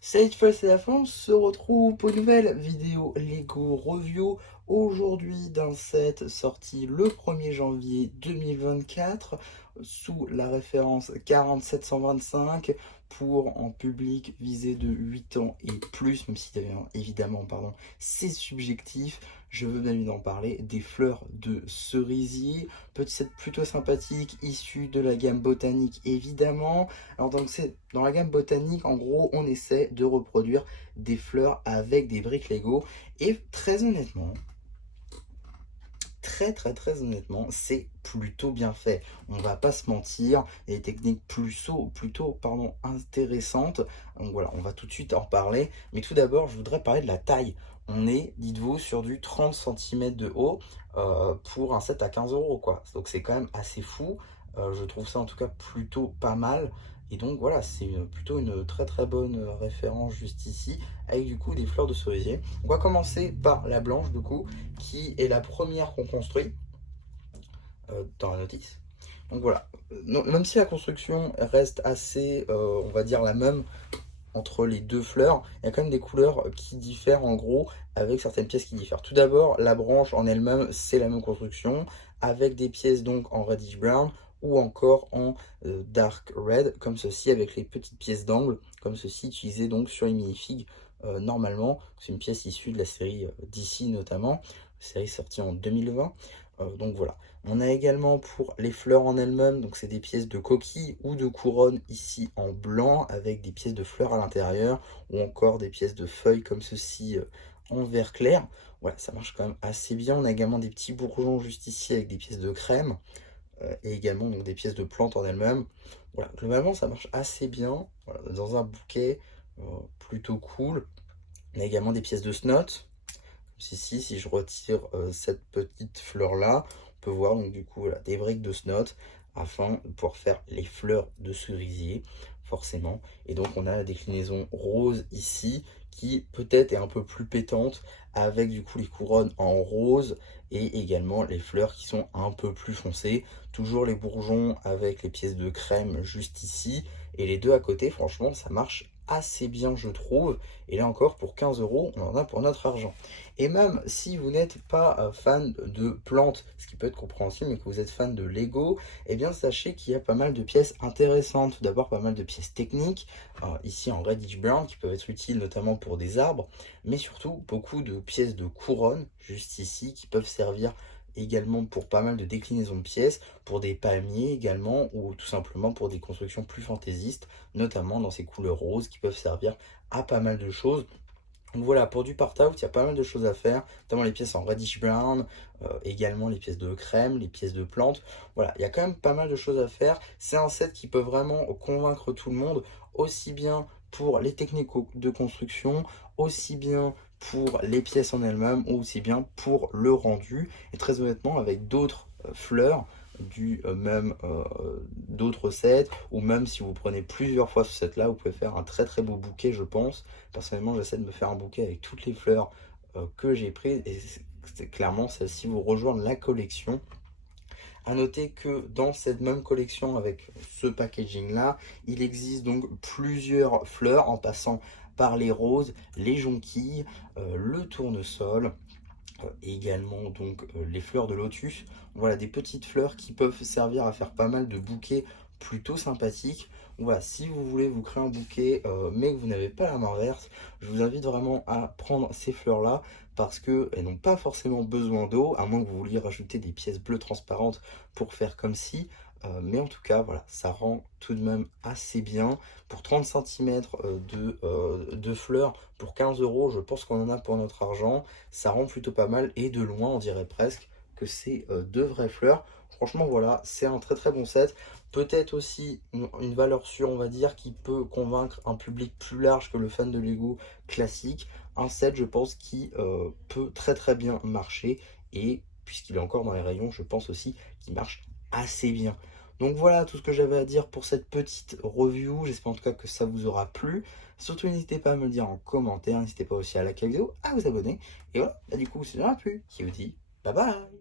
Cette fois c'est la fin, on se retrouve pour une nouvelle vidéo Lego Review. Aujourd'hui d'un set sorti le 1er janvier 2024 sous la référence 40725 pour en public visé de 8 ans et plus, même si évidemment pardon, c'est subjectif. Je veux bien évidemment parler des fleurs de cerisier, petit set plutôt sympathique issu de la gamme botanique évidemment. Alors donc c'est dans la gamme botanique, en gros, on essaie de reproduire des fleurs avec des briques Lego. Et très honnêtement, très honnêtement, c'est plutôt bien fait. On va pas se mentir, il y a des techniques plutôt intéressantes. Donc voilà, on va tout de suite en parler. Mais tout d'abord, je voudrais parler de la taille. On est, dites-vous, sur du 30 cm de haut pour un set à 15 euros, quoi. Donc c'est quand même assez fou. Je trouve ça en tout cas plutôt pas mal. Et donc voilà, c'est plutôt une très bonne référence juste ici, avec du coup des fleurs de cerisier. On va commencer par la blanche du coup, qui est la première qu'on construit dans la notice. Donc voilà, même si la construction reste assez, on va dire la même entre les deux fleurs, il y a quand même des couleurs qui diffèrent en gros, avec certaines pièces qui diffèrent. Tout d'abord, la branche en elle-même, c'est la même construction, avec des pièces donc en reddish brown, ou encore en dark red, comme ceci, avec les petites pièces d'angle, comme ceci, utilisées donc sur les minifigs. Normalement, c'est une pièce issue de la série DC notamment, série sortie en 2020. Donc voilà. On a également pour les fleurs en elles-mêmes, donc c'est des pièces de coquille ou de couronne ici en blanc avec des pièces de fleurs à l'intérieur ou encore des pièces de feuilles comme ceci en vert clair. Voilà, ça marche quand même assez bien. On a également des petits bourgeons juste ici avec des pièces de crème et également donc des pièces de plantes en elles-mêmes. Voilà, globalement ça marche assez bien. Voilà, dans un bouquet plutôt cool. On a également des pièces de snot. Si je retire cette petite fleur là, on peut voir donc du coup voilà, des briques de snot afin de pouvoir faire les fleurs de cerisier forcément. Et donc on a la déclinaison rose ici qui peut-être est un peu plus pétante avec du coup les couronnes en rose et également les fleurs qui sont un peu plus foncées. Toujours les bourgeons avec les pièces de crème juste ici et les deux à côté, franchement ça marche assez bien je trouve. Et là encore pour 15 euros on en a pour notre argent. Et même si vous n'êtes pas fan de plantes, ce qui peut être compréhensible, mais que vous êtes fan de Lego, eh bien sachez qu'il y a pas mal de pièces intéressantes. Tout d'abord pas mal de pièces techniques, ici en reddish brown, qui peuvent être utiles notamment pour des arbres, mais surtout beaucoup de pièces de couronne, juste ici, qui peuvent servir également pour pas mal de déclinaisons de pièces, pour des palmiers également, ou tout simplement pour des constructions plus fantaisistes, notamment dans ces couleurs roses qui peuvent servir à pas mal de choses. Donc voilà, pour du part-out, il y a pas mal de choses à faire, notamment les pièces en reddish brown, également les pièces de crème, les pièces de plantes. Voilà, il y a quand même pas mal de choses à faire. C'est un set qui peut vraiment convaincre tout le monde, aussi bien pour les techniques de construction, aussi bien pour les pièces en elles-mêmes, ou aussi bien pour le rendu. Et très honnêtement, avec d'autres fleurs, du même d'autres sets, ou même si vous prenez plusieurs fois ce set là, vous pouvez faire un très beau bouquet je pense. Personnellement j'essaie de me faire un bouquet avec toutes les fleurs que j'ai prises et c'est clairement celle-ci vous rejoindre la collection. À noter que dans cette même collection avec ce packaging là, il existe donc plusieurs fleurs en passant par les roses, les jonquilles, le tournesol, et également donc les fleurs de lotus. Voilà, des petites fleurs qui peuvent servir à faire pas mal de bouquets plutôt sympathiques. Voilà, si vous voulez vous créer un bouquet mais que vous n'avez pas la main verte, je vous invite vraiment à prendre ces fleurs là parce qu'elles n'ont pas forcément besoin d'eau, à moins que vous vouliez rajouter des pièces bleues transparentes pour faire comme si. Mais en tout cas, voilà, ça rend tout de même assez bien. Pour 30 cm de fleurs, pour 15 euros, je pense qu'on en a pour notre argent. Ça rend plutôt pas mal et de loin, on dirait presque que c'est de vraies fleurs. Franchement, voilà, c'est un très bon set. Peut-être aussi une valeur sûre, on va dire, qui peut convaincre un public plus large que le fan de Lego classique. Un set, je pense, qui peut très bien marcher et puisqu'il est encore dans les rayons, je pense aussi qu'il marche assez bien. Donc voilà tout ce que j'avais à dire pour cette petite review. J'espère en tout cas que ça vous aura plu. Surtout n'hésitez pas à me le dire en commentaire. N'hésitez pas aussi à liker la vidéo, à vous abonner. Et voilà, bah, du coup, si ça vous a plu, qui vous dit bye bye.